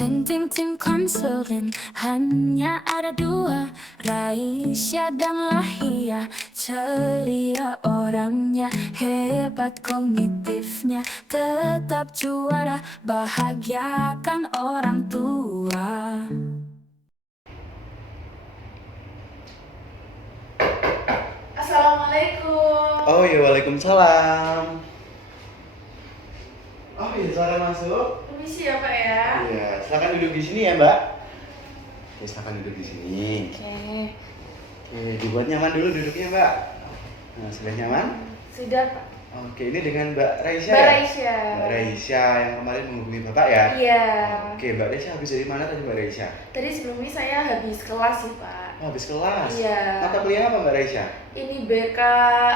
Tim konsulin hanya ada dua, Raisya dan Lahia. Ceria orangnya, hebat kognitifnya, tetap juara, bahagiakan orang tua. Assalamualaikum. Oh iya, waalaikumsalam. Oh iya, silakan masuk. Permisi ya Pak ya. Iya, silakan duduk di sini ya Mbak. Ya, silakan duduk di sini. Oke. Dibuat nyaman dulu duduknya Mbak. Nah, sudah nyaman? Sudah Pak. Oke, ini dengan Mbak Raisya Mbak ya? Raisya. Mbak Raisya yang kemarin menghubungi Bapak ya? Iya. Oke, Mbak Raisya habis dari mana tadi Mbak Raisya? Tadi sebelum ini saya habis kelas sih Pak. Oh, habis kelas? Iya. Mata kuliah apa Mbak Raisya? Ini BK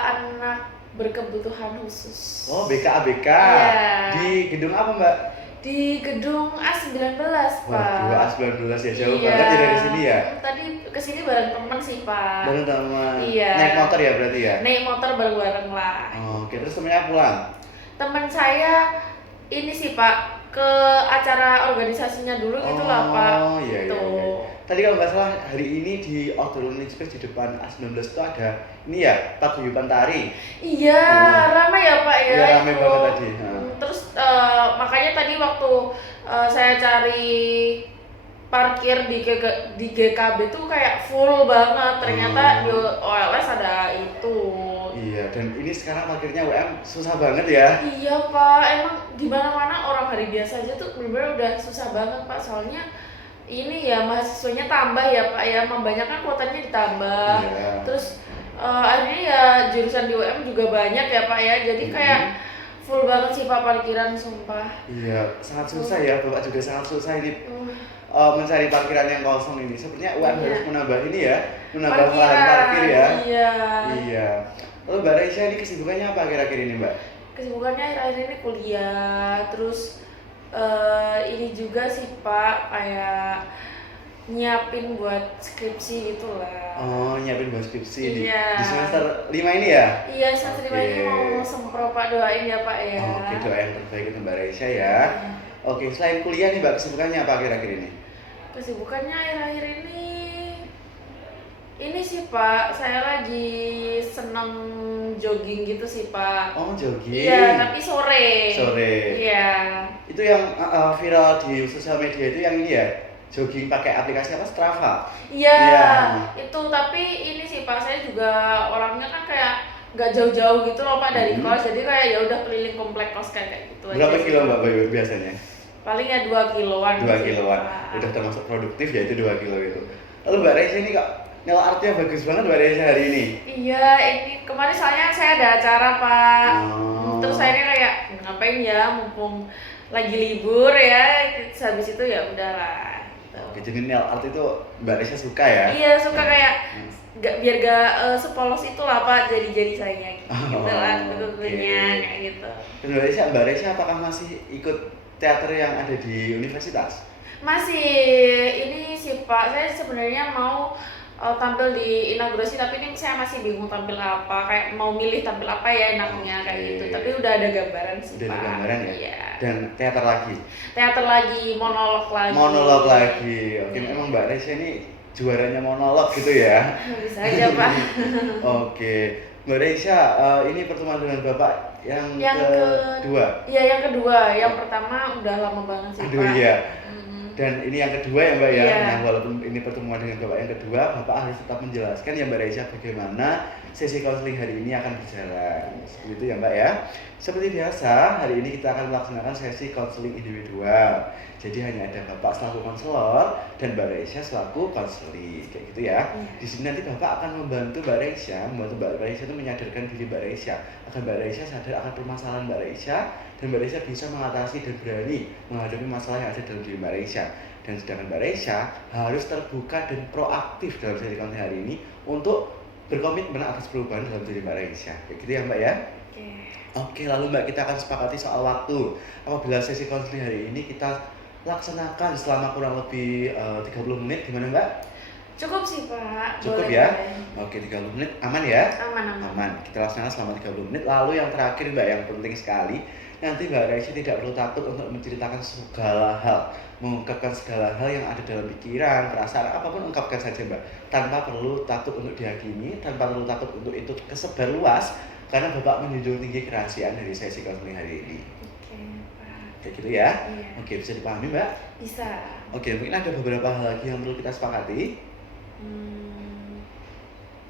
anak berkebutuhan khusus. Oh, BK ABK. Iya. Di gedung apa Mbak? Di gedung A19 Pak. Waduh, A19 ya, jauh Iya. banget ya dari sini ya? Tadi kesini bareng temen sih Pak. Bareng teman. Iya. Naik motor ya berarti ya? Naik motor bareng-bareng lah. Oke, terus temennya pulang? Teman saya ini sih Pak, ke acara organisasinya dulu gitu lah Pak. Oh iya iya, Gitu. iya. Tadi kalau nggak salah hari ini di Outdoor Express di depan A19 itu ada ini ya, paguyuban tari. Iya, ramai ya Pak ya. Iya, ramai itu. banget tadi. Terus makanya tadi waktu saya cari parkir di GKB tuh kayak full banget. Ternyata di OLS ada itu. Iya, dan ini sekarang parkirnya UM susah banget ya. Iya Pak, emang di mana-mana orang hari biasa aja tuh bener-bener udah susah banget Pak. Soalnya ini ya mahasiswanya tambah ya Pak ya, membanyakan kuotanya ditambah. Iya. Terus akhirnya ya jurusan di UM juga banyak ya Pak ya. Jadi kayak full banget sih Pak parkiran sumpah. Iya, sangat susah ya, Bapak juga sangat susah ini mencari parkiran yang kosong ini. Sepertinya UM harus menambah ini ya, menambah lahan parkir ya. Iya. Iya. Lalu Mbak Raisya ini kesibukannya apa akhir-akhir ini Mbak? Kesibukannya akhir-akhir ini kuliah, terus ini juga sih Pak kayak nyiapin buat skripsi gitulah. Oh, nyiapin buat skripsi Iya. di semester 5 ini ya? Iya, semester lima ini Oke. mau sempro Pak, doain ya Pak ya. Oke, doa yang terbaik untuk Mbak Raisya ya. Oke, selain kuliah nih Mbak, kesibukannya apa akhir-akhir ini? Kesibukannya akhir-akhir ini sih Pak, saya lagi seneng jogging gitu sih Pak. Oh, jogging. Iya, tapi sore. Sore. Iya. Itu yang viral di sosial media itu yang ini ya, jogging pakai aplikasi apa? Strava. Iya, Iya. itu tapi ini sih Pak, saya juga orangnya kan kayak nggak jauh-jauh gitu loh Pak dari kos, jadi kayak ya udah keliling komplek kos kayak gitu aja. Berapa sih, kilo Pak. Mbak Bayu biasanya? Paling ya 2 kiloan. 2 sih, kiloan. Pak. Udah termasuk produktif ya itu 2 kilo gitu. Lalu Mbak Raisya ini kok nilai artnya bagus banget Mbak Raisya hari ini. Iya, ini kemarin soalnya saya ada acara Pak. Oh. Terus akhirnya kayak ngapain ya, mumpung lagi libur ya. Terus habis itu ya udahlah. Gitu. Oke, jadi nail art itu Mbak Raisya suka ya? Iya, suka kayak biar gak sepolos itulah Pak jari-jari saya gitu lah kukunya kayak gitu. Dan Mbak Raisya apakah masih ikut teater yang ada di universitas? Masih ini sih Pak, saya sebenarnya mau tampil di inaugurasi tapi ini saya masih bingung tampil apa, kayak mau milih tampil apa ya enaknya kayak gitu. Tapi udah ada gambaran sih Udah Pak. ada gambaran ya? Iya. Dan teater lagi? Teater lagi, monolog lagi. Monolog lagi. Oke, memang Mbak Raisya ini juaranya monolog gitu ya? Bisa aja Pak. Oke, Mbak Raisya, ini pertemuan dengan Bapak yang kedua? Iya yang kedua, yang pertama udah lama banget sih Aduh Pak. iya. Dan ini yang kedua ya Mbak ya. Iya. Nah, walaupun ini pertemuan dengan Bapak yang kedua, Bapak harus tetap menjelaskan ya Mbak Raisya bagaimana sesi konseling hari ini akan berjalan. Seperti itu ya Mbak ya. Seperti biasa, hari ini kita akan melaksanakan sesi konseling individual. Jadi hanya ada Bapak selaku konselor dan Mbak Raisya selaku konseling, kayak gitu ya. Di sini nanti Bapak akan membantu Mbak Raisya, membantu Mbak Raisya itu menyadarkan diri Mbak Raisya, agar Mbak Raisya sadar akan permasalahan Mbak Raisya dan Mbak Raisya bisa mengatasi dan berani menghadapi masalah yang ada dalam diri Mbak Raisya. Dan sedangkan Mbak Raisya harus terbuka dan proaktif dalam sesi konseling hari ini untuk berkomitmen atas perubahan dalam diri Mbak Raisya. Kayak gitu ya Mbak ya. Oke, lalu Mbak kita akan sepakati soal waktu. Apabila sesi konseling hari ini kita laksanakan selama kurang lebih 30 menit, gimana Mbak? Cukup sih Pak. Cukup boleh, ya? boleh. Oke, 30 menit aman ya? Aman. Aman. Kita laksanakan selama 30 menit. Lalu yang terakhir Mbak, yang penting sekali, nanti Mbak Raisya tidak perlu takut untuk menceritakan segala hal, mengungkapkan segala hal yang ada dalam pikiran, perasaan, apapun ungkapkan saja Mbak, tanpa perlu takut untuk dihakimi, tanpa perlu takut untuk itu kesebar luas, karena Bapak menjunjung tinggi kerahasiaan dari sesi konseling hari ini. Oke, Pak. Kayak gitu ya? Iya. Oke, bisa dipahami Mbak? Bisa. Oke, mungkin ada beberapa hal lagi yang perlu kita sepakati.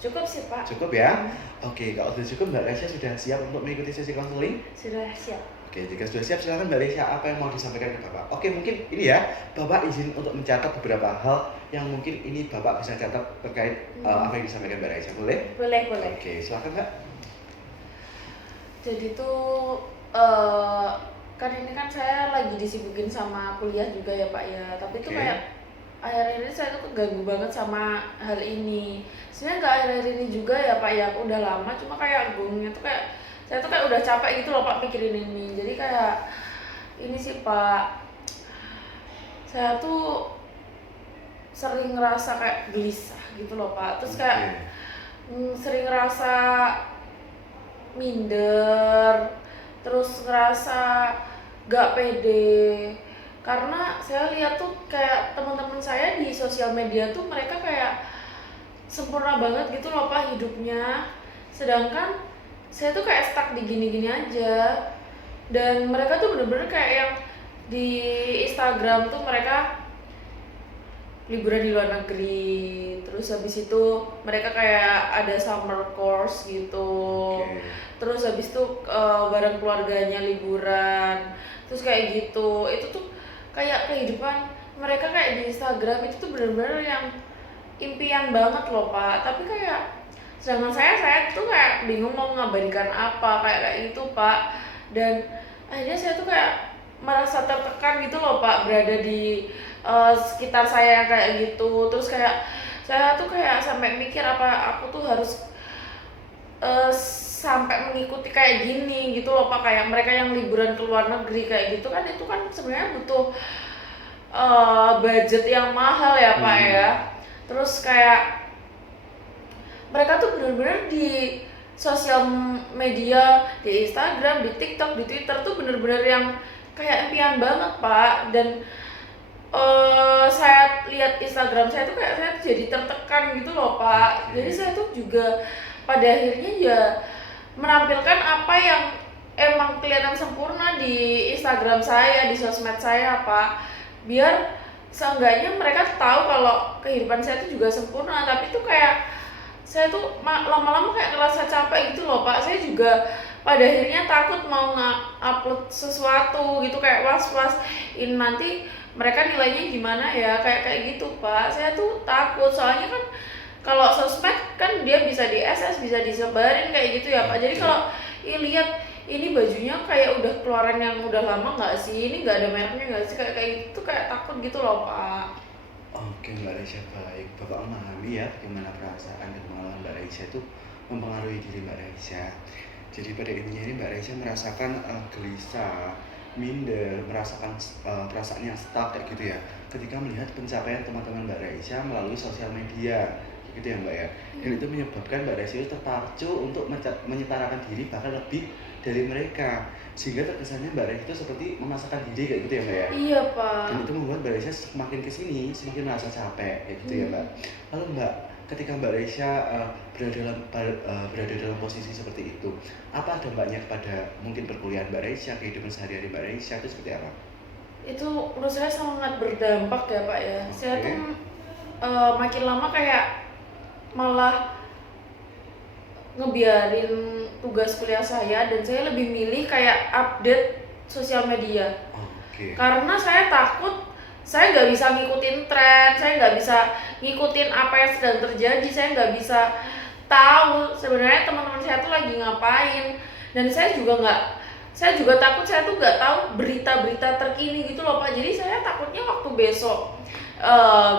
Cukup sih, Pak. Cukup ya? Oke, kalau sudah cukup Mbak Raisya sudah siap untuk mengikuti sesi konseling? Sudah siap. Oke, jika sudah siap silakan Mbak Raisya, apa yang mau disampaikan ke Bapak? Oke, mungkin ini ya, Bapak izin untuk mencatat beberapa hal yang mungkin ini Bapak bisa catat terkait apa yang disampaikan Mbak Raisya, boleh? Boleh, boleh. Oke, silakan Mbak. Jadi tuh kan ini kan saya lagi disibukin sama kuliah juga ya Pak ya. Tapi tuh Oke. kayak akhir-akhir ini saya tuh keganggu banget sama hal ini. Sebenarnya nggak akhir-akhir ini juga ya Pak ya, udah lama. Cuma kayak gongnya tuh kayak saya tuh kayak udah capek gitu loh Pak mikirin ini. Jadi kayak ini sih Pak, saya tuh sering ngerasa kayak gelisah gitu loh Pak. Terus kayak sering ngerasa minder, terus ngerasa gak pede karena saya lihat tuh kayak teman-teman saya di sosial media tuh mereka kayak sempurna banget gitu loh Pak hidupnya, sedangkan saya tuh kayak stuck di gini-gini aja. Dan mereka tuh bener-bener kayak yang di Instagram tuh mereka liburan di luar negeri, terus habis itu mereka kayak ada summer course gitu. Oke. Terus habis itu bareng keluarganya liburan, terus kayak gitu. Itu tuh kayak kehidupan mereka kayak di Instagram itu tuh bener-bener yang impian banget loh Pak. Tapi kayak sedangkan saya tuh kayak bingung mau ngabadikan apa kayak gitu Pak. Dan akhirnya saya tuh kayak merasa tertekan gitu loh Pak berada di sekitar saya kayak gitu. Terus kayak saya tuh kayak sampai mikir apa aku tuh harus sampai mengikuti kayak gini gitu loh Pak, kayak mereka yang liburan ke luar negeri kayak gitu kan, itu kan sebenarnya butuh budget yang mahal ya Pak ya. Terus kayak mereka tuh bener-bener di sosial media, di Instagram, di TikTok, di Twitter tuh bener-bener yang kayak impian banget Pak. Dan saya lihat Instagram saya tuh kayak saya tuh jadi tertekan gitu loh Pak. Jadi saya tuh juga pada akhirnya ya menampilkan apa yang emang kelihatan sempurna di Instagram saya, di sosmed saya Pak, biar seenggaknya mereka tahu kalau kehidupan saya itu juga sempurna. Tapi tuh kayak saya tuh lama-lama kayak ngerasa capek gitu loh Pak. Saya juga pada akhirnya takut mau nge-upload sesuatu gitu, kayak was-was ini nanti mereka nilainya gimana ya, kayak gitu Pak. Saya tuh takut soalnya kan kalau sosmed kan dia bisa di SS, bisa disebarin kayak gitu ya Pak. Jadi kalau lihat ini bajunya kayak udah keluaran yang udah lama nggak sih, ini nggak ada mereknya nggak sih, kayak gitu, kayak takut gitu loh Pak. Oke Mbak Raisya, baik. Bapak memahami ya bagaimana perasaan dan pengalaman Mbak Raisya itu mempengaruhi diri Mbak Raisya. Jadi pada intinya ini Mbak Raisya merasakan gelisah, minder, merasakan perasaan yang stuck kayak gitu ya, ketika melihat pencapaian teman-teman Mbak Raisya melalui sosial media, gitu ya Mbak ya. Dan itu menyebabkan Mbak Raisya itu terpacu untuk menyetarakan diri bahkan lebih dari mereka, sehingga terkesannya Mbak Raisya itu seperti memaksakan diri kayak gitu ya Mbak ya. Iya Pak. Dan itu membuat Mbak Raisya semakin kesini semakin merasa capek kayak gitu ya Mbak. Lalu Mbak, ketika Mbak Raisya berada dalam posisi seperti itu, apa dampaknya kepada mungkin perkuliahan Mbak Raisya, kehidupan sehari-hari Mbak Raisya itu seperti apa? Itu menurut saya sangat berdampak ya Pak ya. Oke. Saya tuh makin lama kayak malah ngebiarin tugas kuliah saya, dan saya lebih milih kayak update sosial media. Oke. Karena saya takut saya nggak bisa ngikutin tren, saya nggak bisa ngikutin apa yang sedang terjadi, saya nggak bisa tahu sebenarnya teman-teman saya tuh lagi ngapain. Dan saya juga takut saya tuh nggak tahu berita-berita terkini gitu loh Pak. Jadi saya takutnya waktu besok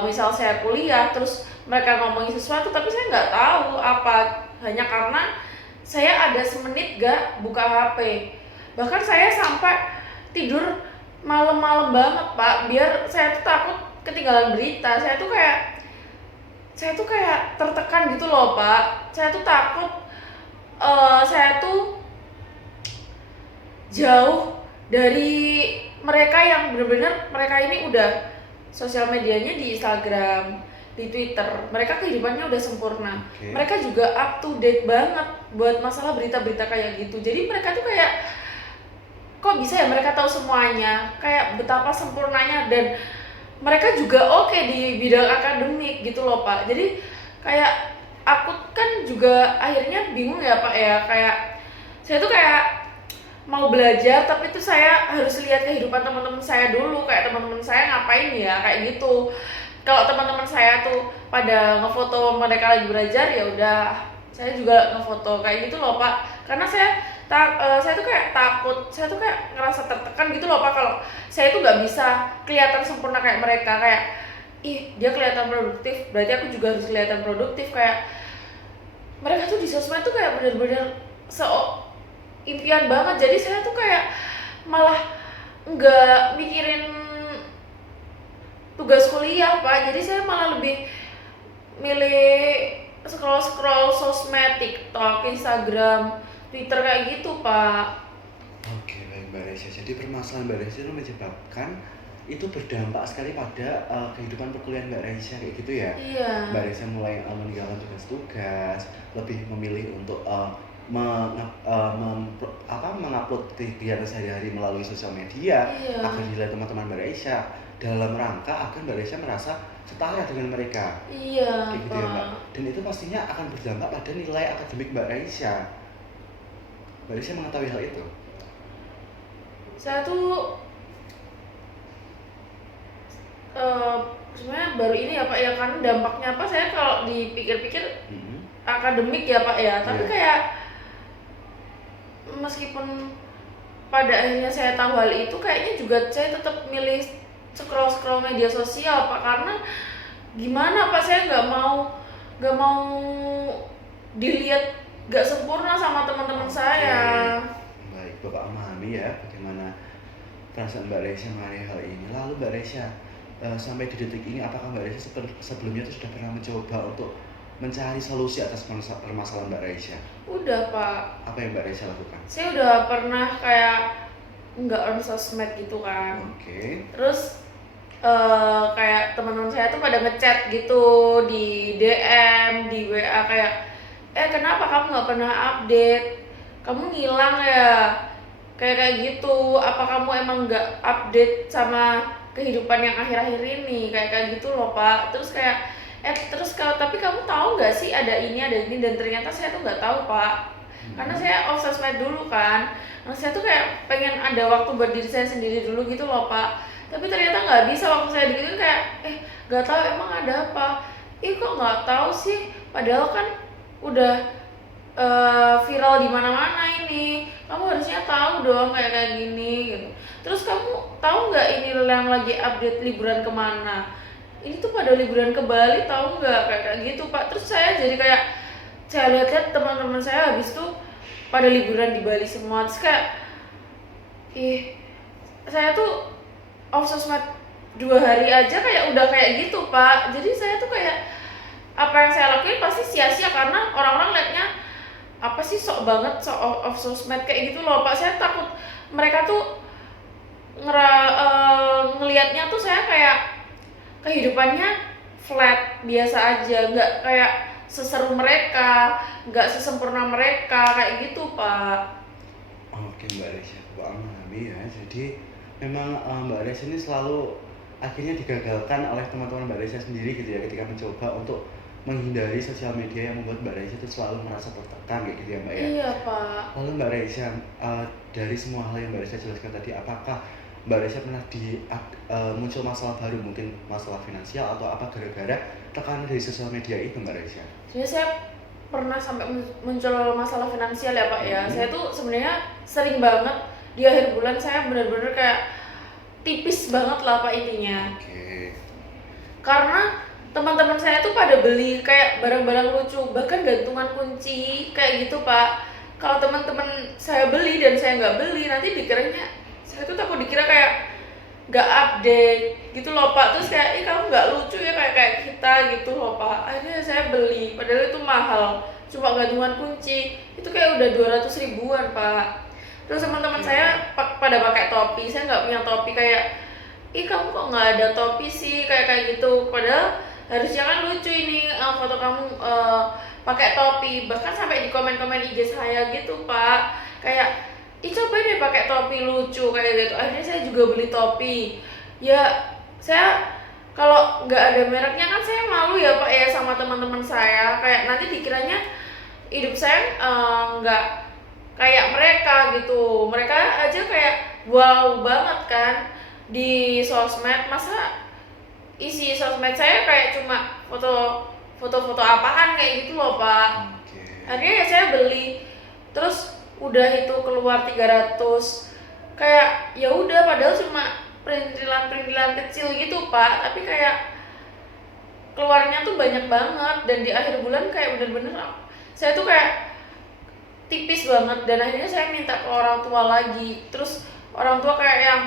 misal saya kuliah terus mereka ngomongin sesuatu tapi saya nggak tahu apa, hanya karena saya ada semenit gak buka HP. Bahkan saya sampai tidur malam-malam banget Pak, biar saya tuh takut ketinggalan berita. Saya tuh kayak tertekan gitu loh Pak. Saya tuh takut saya tuh jauh dari mereka yang benar-benar mereka ini udah sosial medianya di Instagram, di Twitter, mereka kehidupannya udah sempurna. Oke. Mereka juga up to date banget buat masalah berita-berita kayak gitu. Jadi mereka tuh kayak kok bisa ya mereka tahu semuanya, kayak betapa sempurnanya, dan mereka juga oke di bidang akademik gitu loh Pak. Jadi kayak aku kan juga akhirnya bingung ya Pak ya, kayak saya tuh kayak mau belajar tapi tuh saya harus lihat kehidupan teman-teman saya dulu, kayak teman-teman saya ngapain ya kayak gitu. Kalau teman-teman saya tuh pada ngefoto mereka lagi belajar, ya udah saya juga ngefoto kayak gitu loh Pak. Karena saya tuh kayak takut, saya tuh kayak ngerasa tertekan gitu loh Pak, kalau saya tuh nggak bisa kelihatan sempurna kayak mereka, kayak ih dia kelihatan produktif berarti aku juga harus kelihatan produktif. Kayak mereka tuh di sosmed tuh kayak bener-bener impian banget, jadi saya tuh kayak malah nggak mikirin tugas kuliah Pak, jadi saya malah lebih milih scroll sosmed, TikTok, Instagram, Twitter kayak gitu Pak. Oke, baik Mbak Resya. Jadi permasalahan Mbak Resya itu menyebabkan itu berdampak sekali pada kehidupan perkuliahan Mbak Resya kayak gitu ya. Iya. Mbak Resya mulai meninggalkan tugas-tugas, lebih memilih untuk mengupload kegiatan sehari-hari melalui sosial media Iya. agar dilihat teman-teman Mbak Resya dalam rangka agar Mbak Resya merasa setara dengan mereka. Iya Kayak gitu ya Mbak. Pak. Dan itu pastinya akan berdampak pada nilai akademik Mbak Resya. Mbak Resya mengetahui hal itu? Saya tuh sebenarnya baru ini ya Pak ya, kan dampaknya apa, saya kalau dipikir-pikir akademik ya Pak ya, tapi Iya. kayak meskipun pada akhirnya saya tahu hal itu, kayaknya juga saya tetap milih scroll media sosial Pak, karena gimana Pak, saya nggak mau dilihat nggak sempurna sama teman-teman saya. Baik, Bapak memahami ya bagaimana perasaan Mbak Resya mengenai hal ini. Lalu Mbak Resya, sampai di detik ini apakah Mbak Resya sebelumnya itu sudah pernah mencoba untuk mencari solusi atas permasalahan Mbak Resya? Udah Pak, Apa yang Mbak Resya lakukan? saya udah pernah kayak nggak on sosmed gitu kan. Oke. Terus kayak teman-teman saya tuh pada ngechat gitu di DM, di WA, kayak kenapa kamu nggak pernah update, kamu ngilang ya, kayak gitu, apa kamu emang nggak update sama kehidupan yang akhir-akhir ini, kayak gitu loh Pak. Terus kayak terus kalau tapi kamu tahu nggak sih ada ini, dan ternyata saya tuh nggak tahu Pak, karena saya off sosmed dulu kan. Nah saya tuh kayak pengen ada waktu buat diri saya sendiri dulu gitu loh Pak, tapi ternyata nggak bisa. Waktu saya digituin kayak nggak tahu emang ada apa, kok nggak tahu sih, padahal kan udah viral di mana-mana ini, kamu harusnya tahu dong kayak gini gitu. Terus kamu tahu nggak ini yang lagi update liburan kemana, ini tuh pada liburan ke Bali, tahu nggak, kayak gitu Pak. Terus saya jadi kayak saya lihat-lihat teman-teman saya habis itu pada liburan di Bali semua. Terus kayak saya tuh off sosmed 2 hari aja kayak udah kayak gitu Pak. Jadi saya tuh kayak apa yang saya lakuin pasti sia-sia, karena orang-orang liatnya apa sih, sok banget, sok off sosmed kayak gitu loh Pak. Saya takut mereka tuh ngelihatnya tuh saya kayak kehidupannya flat biasa aja, nggak kayak seseru mereka, nggak sesempurna mereka kayak gitu Pak. Oke Mbak Resya, Bapak memahami ya. Jadi memang Mbak Resya ini selalu akhirnya digagalkan oleh teman-teman Mbak Resya sendiri gitu ya, ketika mencoba untuk menghindari sosial media yang membuat Mbak Resya itu selalu merasa tertekan kayak gitu ya Mbak ya. Iya Pak. Lalu Mbak Resya, dari semua hal yang Mbak Resya jelaskan tadi, apakah Mbak Resya pernah muncul masalah baru, mungkin masalah finansial atau apa gara-gara tekanan dari sosial media itu Mbak Resya? Sebenarnya saya pernah sampai muncul masalah finansial ya Pak ya. Saya tuh sebenarnya sering banget di akhir bulan, saya benar-benar kayak tipis banget lah Pak intinya. Oke. Karena teman-teman saya tuh pada beli kayak barang-barang lucu, bahkan gantungan kunci kayak gitu Pak. Kalau teman-teman saya beli dan saya nggak beli, nanti dikiranya, saya tuh takut dikira kayak nggak update gitu loh Pak. Terus kayak kamu nggak lucu ya kayak kita gitu loh Pak. Akhirnya saya beli, padahal itu mahal, cuma gantungan kunci itu kayak udah 200 ribuan Pak. Terus teman-teman Oke. saya pada pakai topi, saya nggak punya topi, kayak ih kamu kok nggak ada topi sih, kayak kayak gitu. Padahal harusnya kan lucu ini foto kamu pakai topi. Bahkan sampai di komen-komen IG saya gitu Pak, kayak ih coba deh pakai topi lucu kayak gitu. Akhirnya saya juga beli topi. Ya saya kalau nggak ada mereknya kan saya malu ya Pak ya sama teman-teman saya, kayak nanti dikiranya hidup saya nggak kayak mereka gitu. Mereka aja kayak wow banget kan di sosmed, masa isi sosmed saya kayak cuma foto-foto apaan kayak gitu loh Pak. Oke. Akhirnya ya saya beli, terus udah itu keluar 300, kayak ya udah padahal cuma perintilan-perintilan kecil gitu Pak, tapi kayak keluarnya tuh banyak banget, dan di akhir bulan kayak bener-bener saya tuh kayak tipis banget, dan akhirnya saya minta ke orang tua lagi. Terus orang tua kayak yang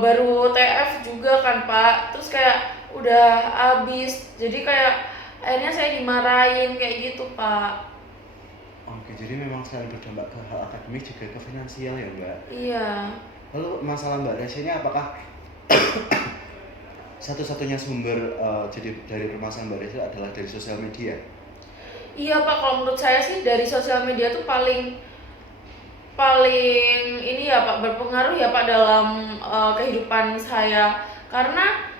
baru TF juga kan Pak, terus kayak udah habis, jadi kayak akhirnya saya dimarahin kayak gitu Pak. Oke, jadi memang selain berdampak ke hal akademik juga ke finansial ya Mbak. Iya. Lalu masalah Mbak Resya ini apakah satu-satunya sumber jadi dari permasalahan Mbak Resya adalah dari sosial media? Iya Pak, kalau menurut saya sih dari sosial media tuh paling paling ini ya Pak, berpengaruh ya Pak dalam kehidupan saya, karena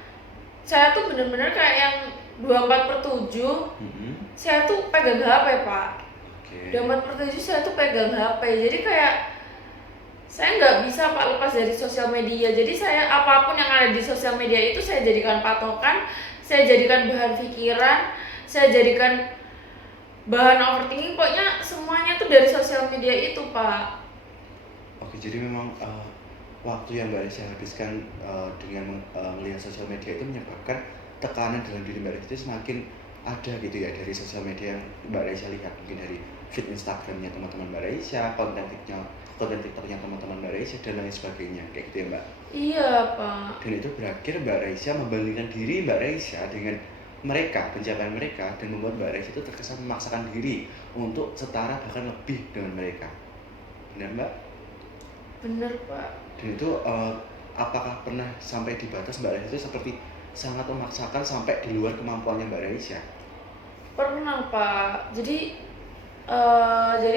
saya tuh bener-bener kayak yang 24/7 saya tuh pegang HP Pak. Oke. 24/7 saya tuh pegang HP, jadi kayak saya nggak bisa Pak lepas dari sosial media. Jadi saya apapun yang ada di sosial media itu saya jadikan patokan, saya jadikan bahan pikiran, saya jadikan bahan overthinking, pokoknya semuanya tuh dari sosial media itu Pak. Oke, jadi memang waktu yang Mbak Resya habiskan dengan melihat sosial media itu menyebabkan tekanan dalam diri Mbak Resya itu semakin ada gitu ya dari sosial media yang Mbak Resya lihat, mungkin dari feed Instagramnya teman-teman Mbak Resya, konten TikToknya teman-teman Mbak Resya dan lain sebagainya, kayak gitu ya Mbak. Iya Pak. Dan itu berakhir Mbak Resya membandingkan diri Mbak Resya dengan mereka, pencapaian mereka, dan membuat Mbak Resya itu terkesan memaksakan diri untuk setara bahkan lebih dengan mereka. Benar Mbak? Bener Pak. Dan itu apakah pernah sampai di batas Mbak Resya itu seperti sangat memaksakan sampai di luar kemampuannya Mbak Resya? Pernah Pak. Jadi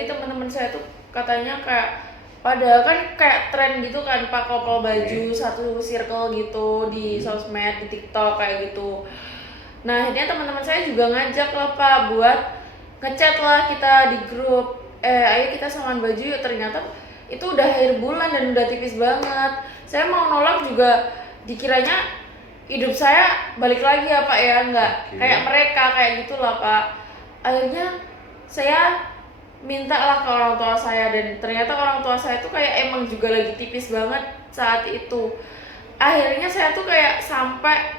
teman-teman saya tuh katanya kayak, padahal kan kayak tren gitu kan Pak, couple baju satu circle gitu di sosmed, di TikTok kayak gitu. Nah akhirnya teman-teman saya juga ngajak lah Pak buat ngechat lah kita di grup, ayo kita samaan baju yuk. Ternyata itu udah akhir bulan dan udah tipis banget. Saya mau nolak juga dikiranya hidup saya balik lagi ya Pak ya, nggak kayak mereka kayak gitulah Pak. Akhirnya saya minta lah ke orang tua saya, dan ternyata orang tua saya tuh kayak emang juga lagi tipis banget saat itu. Akhirnya saya tuh kayak sampai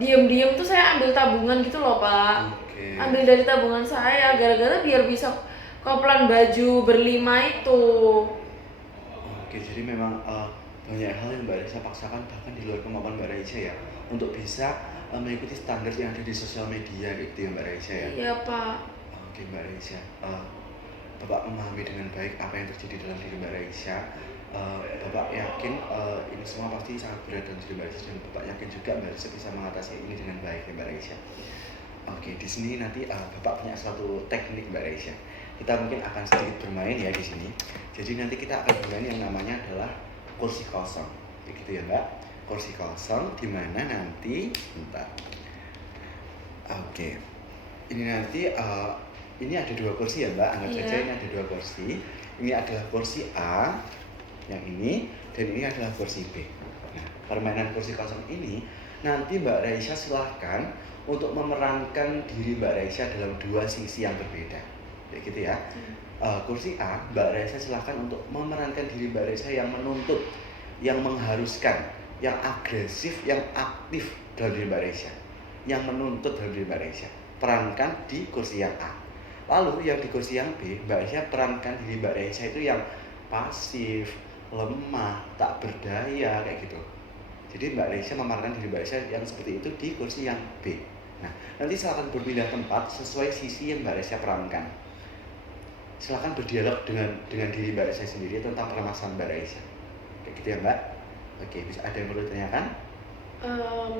diem-diem tuh saya ambil tabungan gitu loh Pak. Ambil dari tabungan saya gara-gara biar bisa koplan baju berlima itu. Oke, jadi memang banyak hal yang Mbak Resya paksakan bahkan di luar kemampuan Mbak Resya ya, untuk bisa mengikuti standar yang ada di sosial media gitu ya Mbak Resya ya. Iya Pak. Oke Mbak Resya, Bapak memahami dengan baik apa yang terjadi dalam diri Mbak Resya. Bapak yakin ini semua pasti sangat berat dalam diri Mbak Resya, dan Bapak yakin juga Mbak Resya bisa mengatasi ini dengan baik ya Mbak Resya. Oke, di sini nanti Bapak punya suatu teknik Mbak Resya. Kita mungkin akan sedikit bermain ya di sini. Jadi nanti kita akan bermain yang namanya adalah kursi kosong, begitu ya Mbak. Kursi kosong di mana nanti, bentar. Oke, ini nanti ini ada dua kursi ya Mbak. Anggap saja ini ada dua kursi. Ini adalah kursi A, yang ini, dan ini adalah kursi B. Nah, permainan kursi kosong ini nanti Mbak Resya silahkan untuk memerankan diri Mbak Resya dalam dua sisi yang berbeda, kayak gitu ya. Kursi A, Mbak Resya silahkan untuk memerankan diri Mbak Resya yang menuntut, yang mengharuskan, yang agresif, yang aktif dalam diri Mbak Resya, yang menuntut dalam diri Mbak Resya. Perankan di kursi yang A. Lalu yang di kursi yang B, Mbak Resya perankan diri Mbak Resya itu yang pasif, lemah, tak berdaya, kayak gitu. Jadi Mbak Resya memerankan diri Mbak Resya yang seperti itu di kursi yang B. Nah, nanti silakan berpindah tempat sesuai sisi yang Mbak Resya perankan. silakan berdialog dengan diri Mbak Raisya sendiri tentang permasalahan Mbak Raisya. Kayak gitu ya Mbak. Oke, bisa ada yang perlu ditanyakan?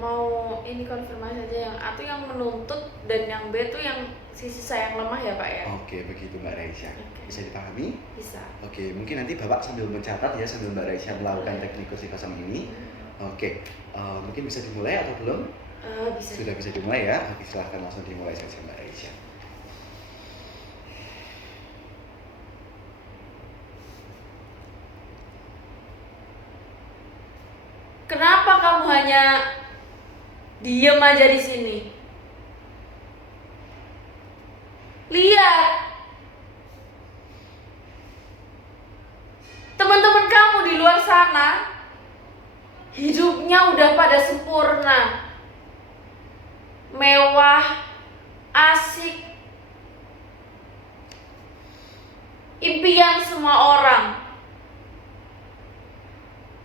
Mau ini konfirmasi aja, yang A tuh yang menuntut dan yang B tuh yang sisi saya yang lemah ya Pak ya? Oke, begitu Mbak Raisya. Oke. Bisa dipahami? Bisa. Oke, mungkin nanti Bapak sambil mencatat ya, sambil Mbak Raisya melakukan teknik kursi kosong ini. Oke, mungkin bisa dimulai atau belum? Bisa. Sudah bisa dimulai ya? Oke, silahkan langsung dimulai saja Mbak Raisya. Kenapa kamu hanya diem aja di sini? Lihat, teman-teman kamu di luar sana hidupnya udah pada sempurna, mewah, asik, impian semua orang.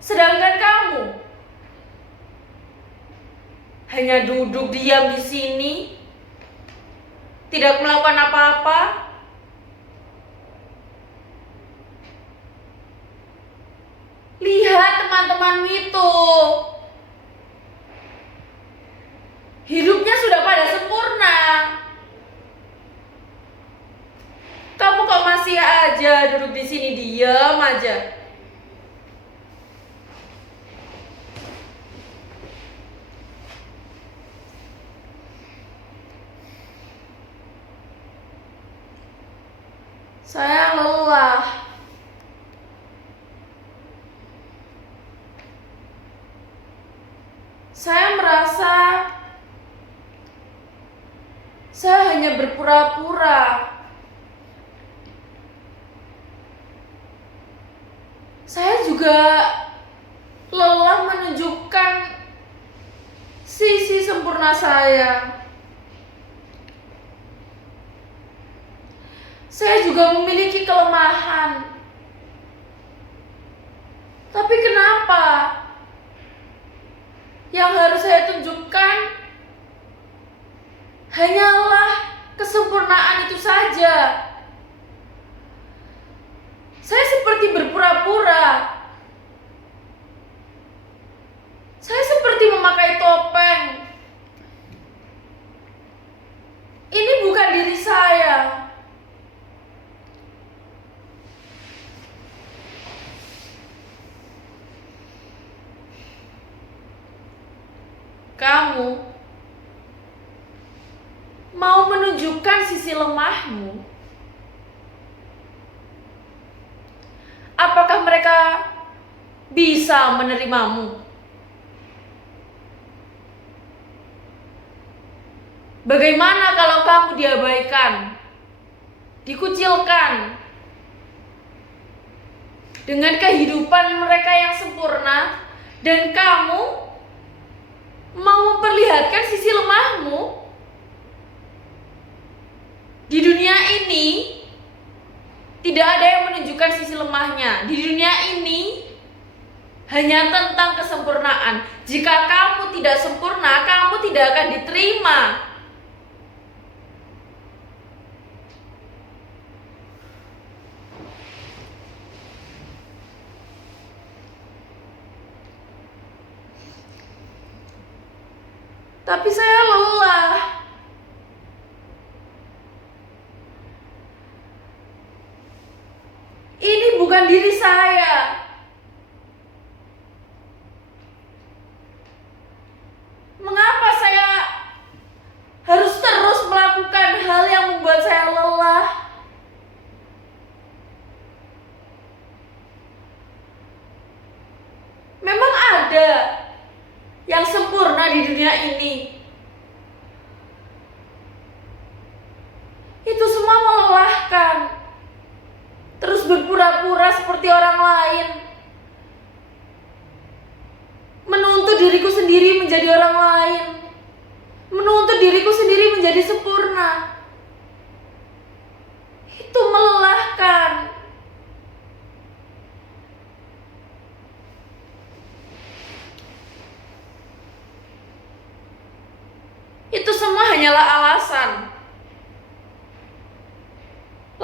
Sedangkan kamu hanya duduk diam di sini, tidak melakukan apa-apa. Lihat teman-teman itu, hidupnya sudah pada sempurna. Kamu kok masih aja duduk di sini diam aja? Saya lelah. Saya merasa saya hanya berpura-pura. Saya juga lelah menunjukkan sisi sempurna saya. Saya juga memiliki kelemahan. Tapi kenapa yang harus saya tunjukkan hanyalah kesempurnaan itu saja? Saya seperti berpura-pura. Saya seperti memakai topeng. Ini bukan diri saya. Kamu mau menunjukkan sisi lemahmu? Apakah mereka bisa menerimamu? Bagaimana kalau kamu diabaikan, dikucilkan dengan kehidupan mereka yang sempurna, dan kamu mau memperlihatkan sisi lemahmu? Di dunia ini tidak ada yang menunjukkan sisi lemahnya. Di dunia ini hanya tentang kesempurnaan. Jika kamu tidak sempurna, kamu tidak akan diterima. Tapi saya lelah. Ini bukan diri saya. Mengapa saya harus terus melakukan hal yang membuat saya lelah? Memang ada yang sempurna di dunia ini. Itu semua melelahkan. Terus berpura-pura seperti orang lain. Menuntut diriku sendiri menjadi orang lain. Menuntut diriku sendiri menjadi sempurna. Itu melelahkan. Itu semua hanyalah alasan.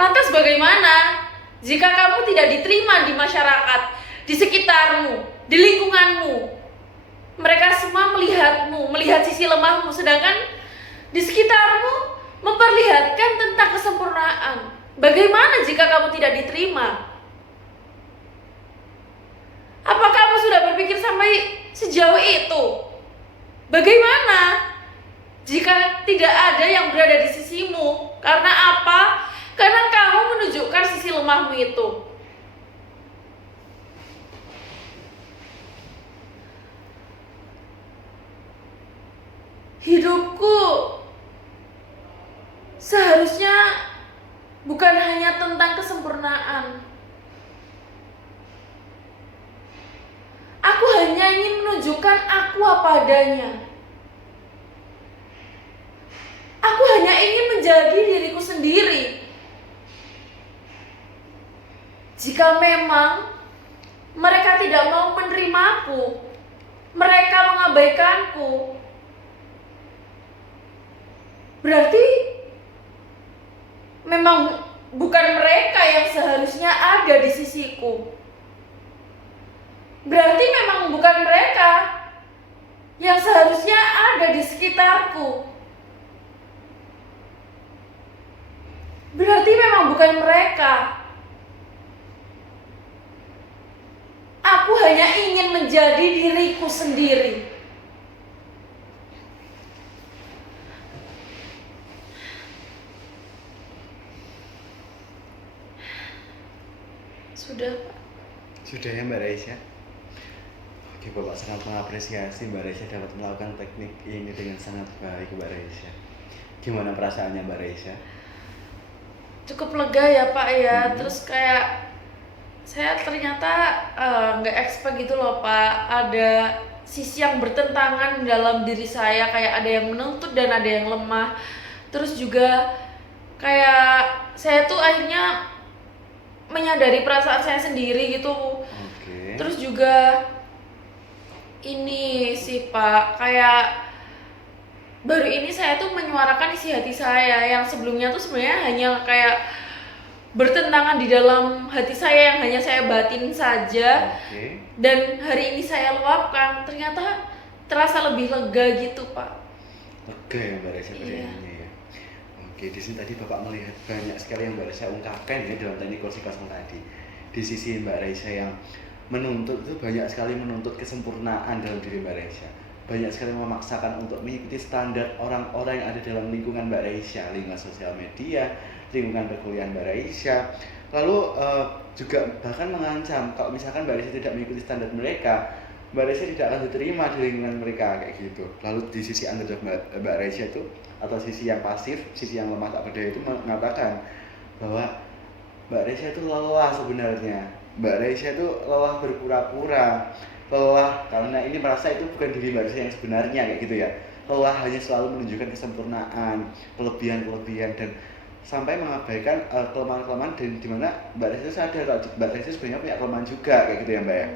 Lantas bagaimana jika kamu tidak diterima di masyarakat, di sekitarmu, di lingkunganmu? Mereka semua melihatmu, melihat sisi lemahmu, sedangkan di sekitarmu memperlihatkan tentang kesempurnaan. Bagaimana jika kamu tidak diterima? Apa kamu sudah berpikir sampai sejauh itu? Bagaimana jika tidak ada yang berada di sisimu? Karena apa? Karena kamu menunjukkan sisi lemahmu itu. Hidupku seharusnya bukan hanya tentang kesempurnaan. Aku hanya ingin menunjukkan aku apa adanya. Aku hanya ingin menjadi diriku sendiri. Jika memang mereka tidak mau menerimaku, mereka mengabaikanku, berarti memang bukan mereka yang seharusnya ada di sisiku. Berarti memang bukan mereka yang seharusnya ada di sekitarku. Berarti memang bukan mereka. Aku hanya ingin menjadi diriku sendiri. Sudah, Pak. Sudah ya Mbak Raisya? Oke, Bapak sangat mengapresiasi Mbak Raisya dapat melakukan teknik ini dengan sangat baik Mbak Raisya. Gimana perasaannya Mbak Raisya? Cukup lega ya Pak ya. Terus kayak saya ternyata nggak expect gitu loh Pak, ada sisi yang bertentangan dalam diri saya, kayak ada yang menuntut dan ada yang lemah. Terus juga kayak saya tuh akhirnya menyadari perasaan saya sendiri gitu. Terus juga ini sih Pak, kayak baru ini saya tuh menyuarakan isi hati saya yang sebelumnya tuh sebenarnya hanya kayak bertentangan di dalam hati saya yang hanya saya batin saja. Dan hari ini saya luapkan, ternyata terasa lebih lega gitu Pak. Lega ya Mbak Raisya ini ya. Oke, di sini tadi Bapak melihat banyak sekali yang Mbak Raisya ungkapkan ya dalam teknik kursi kosong tadi. Di sisi Mbak Raisya yang menuntut itu banyak sekali menuntut kesempurnaan dalam diri Mbak Raisya. Banyak sekali memaksakan untuk mengikuti standar orang-orang yang ada dalam lingkungan Mbak Raisya, lingkungan sosial media, lingkungan perkuliahan Mbak Raisya. Lalu juga bahkan mengancam kalau misalkan Mbak Raisya tidak mengikuti standar mereka, Mbak Raisya tidak akan diterima di lingkungan mereka kayak gitu. Lalu di sisi underdog Mbak Raisya itu atau sisi yang pasif, sisi yang lemah tak berdaya itu mengatakan bahwa Mbak Raisya itu lelah sebenarnya. Mbak Raisya itu lelah berpura-pura, lelah karena ini merasa itu bukan diri Mbak Raisya yang sebenarnya kayak gitu ya. Lelah hanya selalu menunjukkan kesempurnaan, kelebihan-kelebihan dan sampai mengabaikan kelemahan-kelemahan dan dimana Mbak Raisya sadar kalau Mbak Raisya sebenarnya punya kelemahan juga kayak gitu ya Mbak ya.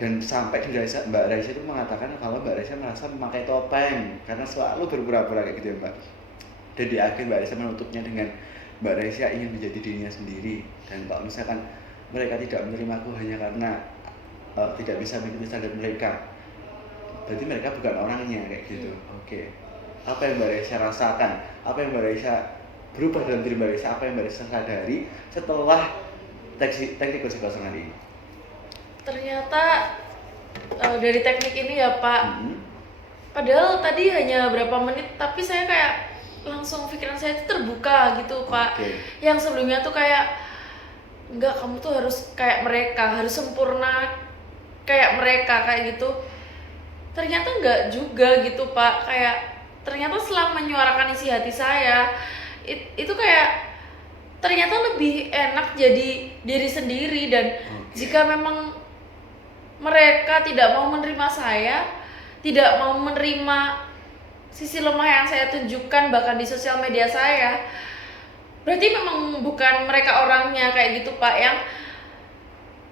Dan sampai di Mbak Raisya itu mengatakan kalau Mbak Raisya merasa memakai topeng karena selalu berpura-pura kayak gitu ya Mbak. Dan di akhir Mbak Raisya menutupnya dengan Mbak Raisya ingin menjadi dirinya sendiri, dan kalau misalkan mereka tidak menerimaku hanya karena tidak bisa mengikuti standar mereka, berarti mereka bukan orangnya kayak gitu. Oke. Apa yang Mbak Raisya rasakan? Apa yang Mbak Raisya berubah dalam diri Mbak Raisya? Apa yang Mbak Raisya sadari setelah teknik kursi kosongan ini? Ternyata dari teknik ini ya Pak, padahal tadi hanya berapa menit tapi saya kayak langsung pikiran saya itu terbuka gitu Pak. Yang sebelumnya tuh kayak enggak, kamu tuh harus kayak mereka, harus sempurna kayak mereka kayak gitu. Ternyata enggak juga gitu Pak. Kayak ternyata setelah menyuarakan isi hati saya itu kayak ternyata lebih enak jadi diri sendiri. Dan jika memang mereka tidak mau menerima saya, tidak mau menerima sisi lemah yang saya tunjukkan bahkan di sosial media saya, berarti memang bukan mereka orangnya kayak gitu Pak, yang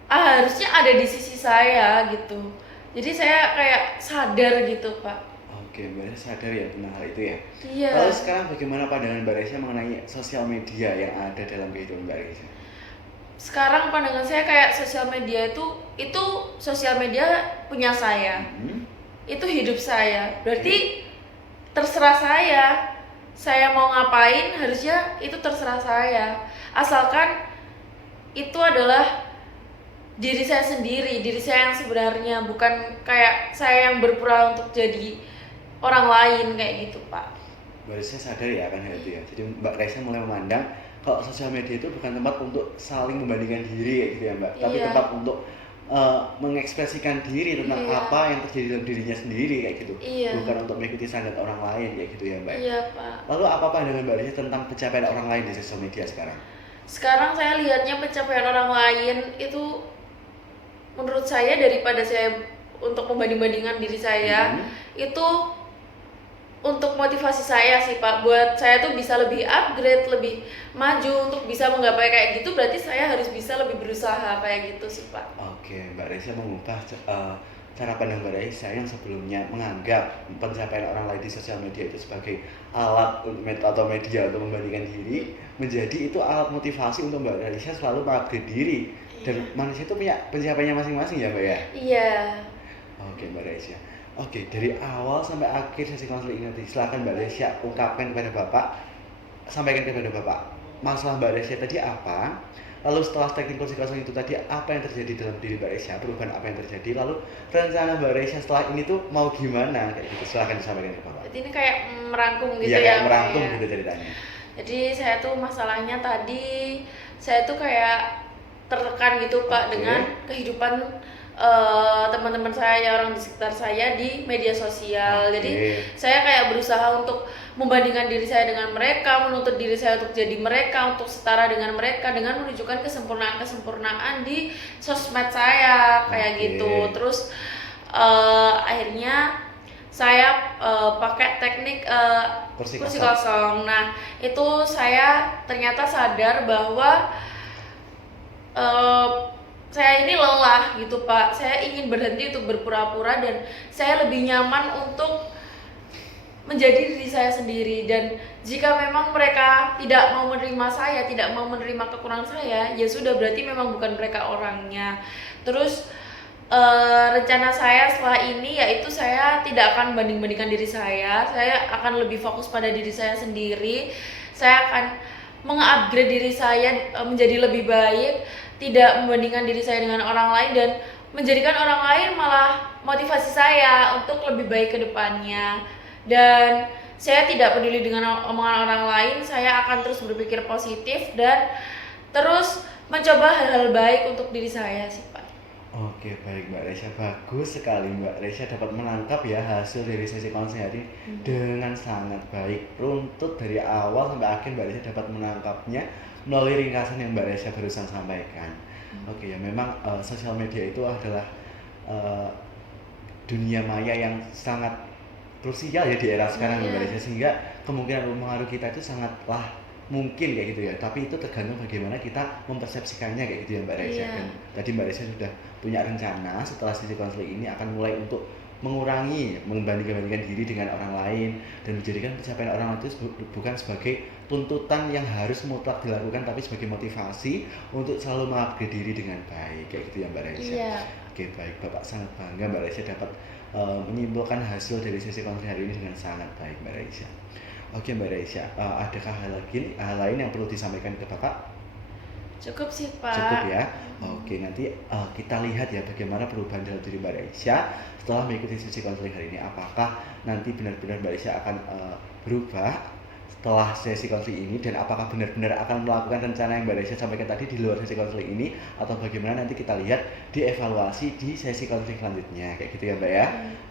harusnya ada di sisi saya gitu. Jadi saya kayak sadar gitu Pak. Oke, Mbak Resya sadar ya tentang hal itu ya. Iya. Lalu sekarang bagaimana pandangan Mbak Resya mengenai sosial media yang ada dalam kehidupan Mbak Resya? Sekarang pandangan saya kayak sosial media itu sosial media punya saya. Itu hidup saya. Berarti terserah saya mau ngapain, harusnya itu terserah saya, asalkan itu adalah diri saya sendiri, diri saya yang sebenarnya, bukan kayak saya yang berpura untuk jadi orang lain kayak gitu, Pak. Mbak Resya sadar ya akan hal itu ya. Jadi Mbak Resya mulai memandang kalau sosial media itu bukan tempat untuk saling membandingkan diri kayak gitu ya Mbak, tapi Iya. tempat untuk mengekspresikan diri tentang Iya. apa yang terjadi dalam dirinya sendiri kayak gitu, Iya. bukan untuk mengikuti standar orang lain kayak gitu ya Mbak. Iya, Pak. Lalu apa pandangan Mbak Resya tentang pencapaian orang lain di sosial media sekarang? Sekarang saya lihatnya pencapaian orang lain itu, menurut saya daripada saya untuk membanding-bandingkan diri saya, itu untuk motivasi saya sih Pak, buat saya tuh bisa lebih upgrade, lebih maju untuk bisa menggapai kayak gitu, berarti saya harus bisa lebih berusaha kayak gitu sih Pak. Oke, Mbak Resya mengubah cara pandang Mbak Resya yang sebelumnya menganggap pencapaian orang lain di sosial media itu sebagai alat atau media untuk membandingkan diri, menjadi itu alat motivasi untuk Mbak Resya selalu mengupgrade diri. Dan manusia itu punya pencapaiannya masing-masing ya Mbak ya? Iya. Oke Mbak Resya. Oke, dari awal sampai akhir sesi konseling ini nanti silakan Mbak Resya ungkapkan kepada Bapak, sampaikan kepada Bapak masalah Mbak Resya tadi apa, lalu setelah teknik konseling itu tadi apa yang terjadi dalam diri Mbak Resya, perubahan apa yang terjadi, lalu rencana Mbak Resya setelah ini tuh mau gimana kayak gitu, silakan disampaikan ke Bapak. Jadi ini kayak merangkum gitu Iya, ya. kayak Pak, merangkum ya. gitu ceritanya. Jadi saya tuh masalahnya tadi, saya tuh kayak tertekan gitu Pak Oke. dengan kehidupan teman-teman saya, orang di sekitar saya di media sosial. Oke. Jadi saya kayak berusaha untuk membandingkan diri saya dengan mereka, menuntut diri saya untuk jadi mereka, untuk setara dengan mereka, dengan menunjukkan kesempurnaan di sosmed saya kayak Oke. gitu. Terus akhirnya saya pakai teknik Kursi kursi kosong. kosong. Nah, itu saya ternyata sadar bahwa saya ini lelah gitu Pak. Saya ingin berhenti untuk berpura-pura dan saya lebih nyaman untuk menjadi diri saya sendiri. Dan jika memang mereka tidak mau menerima saya, tidak mau menerima kekurangan saya, ya sudah, berarti memang bukan mereka orangnya. Terus rencana saya setelah ini yaitu saya tidak akan banding-bandingkan diri saya akan lebih fokus pada diri saya sendiri. Saya akan mengupgrade diri saya menjadi lebih baik, tidak membandingkan diri saya dengan orang lain, dan menjadikan orang lain malah motivasi saya untuk lebih baik ke depannya. Dan saya tidak peduli dengan omongan orang lain, saya akan terus berpikir positif dan terus mencoba hal-hal baik untuk diri saya sih Pak. Oke, baik Mbak Resya, bagus sekali Mbak Resya dapat menangkap ya hasil dari sesi konseling hari ini dengan sangat baik. Runtut dari awal sampai akhir Mbak Resya dapat menangkapnya melalui ringkasan yang Mbak Resya barusan sampaikan. Oke ya, memang sosial media itu adalah dunia maya yang sangat krusial ya di era sekarang Mbak Resya, sehingga kemungkinan mempengaruhi kita itu sangatlah mungkin kayak gitu ya, tapi itu tergantung bagaimana kita mempersepsikannya kayak gitu ya Mbak Resya. Iya. Dan tadi Mbak Resya sudah punya rencana setelah sesi konseling ini akan mulai untuk mengurangi membanding-bandingkan diri dengan orang lain dan menjadikan pencapaian orang lain itu bukan sebagai tuntutan yang harus mutlak dilakukan, tapi sebagai motivasi untuk selalu mengupgrade diri dengan baik kayak gitu ya Mbak Resya. Iya. Oke, baik, Bapak sangat bangga Mbak Resya dapat menyimpulkan hasil dari sesi konseling hari ini dengan sangat baik Mbak Resya. Oke Mbak Resya, adakah hal lain yang perlu disampaikan ke Bapak? Cukup sih Pak. Cukup ya. Oke, nanti kita lihat ya bagaimana perubahan dalam diri Mbak Resya setelah mengikuti sesi konseling hari ini. Apakah nanti benar-benar Mbak Resya akan berubah setelah sesi konseling ini, dan apakah benar-benar akan melakukan rencana yang Mbak Resya sampaikan tadi di luar sesi konseling ini, atau bagaimana nanti kita lihat dievaluasi di sesi konseling selanjutnya kayak gitu ya Mbak ya.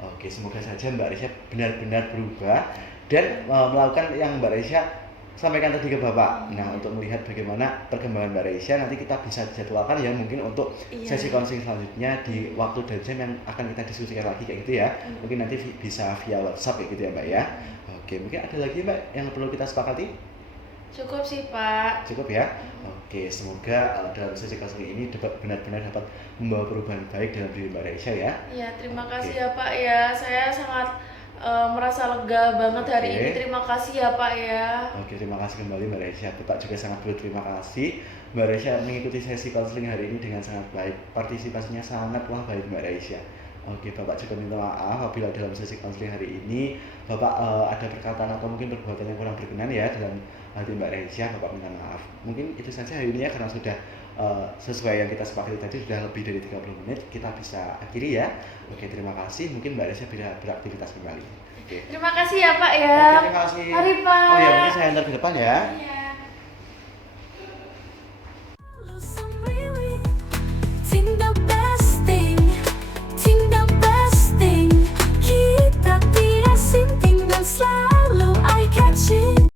Oke, semoga saja Mbak Resya benar-benar berubah dan melakukan yang Mbak Resya sampaikan tadi ke Bapak. Nah, untuk melihat bagaimana perkembangan Mbak Resya, nanti kita bisa jadwalkan ya mungkin untuk sesi konseling selanjutnya di waktu dan jam yang akan kita diskusikan lagi kayak gitu ya. Mungkin nanti bisa via WhatsApp kayak gitu ya Mbak ya. Oke, mungkin ada lagi Mbak yang perlu kita sepakati? Cukup sih Pak. Cukup ya. Oke, semoga dalam sesi konseling ini benar-benar dapat membawa perubahan baik dalam diri Mbak Resya ya. Ya, terima kasih ya Pak ya. Saya sangat merasa lega banget hari Oke. ini. Terima kasih ya Pak ya. Oke, terima kasih kembali Mbak Resya. Bapak juga sangat berterima kasih. Mbak Resya mengikuti sesi konseling hari ini dengan sangat baik. Partisipasinya sangatlah baik Mbak Resya. Oke, Bapak juga minta maaf apabila dalam sesi konseling hari ini Bapak ada perkataan atau mungkin perbuatan yang kurang berkenan ya dalam hati Mbak Resya. Bapak minta maaf. Mungkin itu saja hari ini ya, karena sudah sesuai yang kita sepakati tadi, sudah lebih dari 30 menit. Kita bisa akhiri ya. Oke, terima kasih. Mungkin Mbak Resya bisa beraktivitas kembali. Oke. Terima kasih ya Pak ya. Oke, terima kasih. Mari Pak. Oh ya, mungkin saya antar ke depan ya. Iya.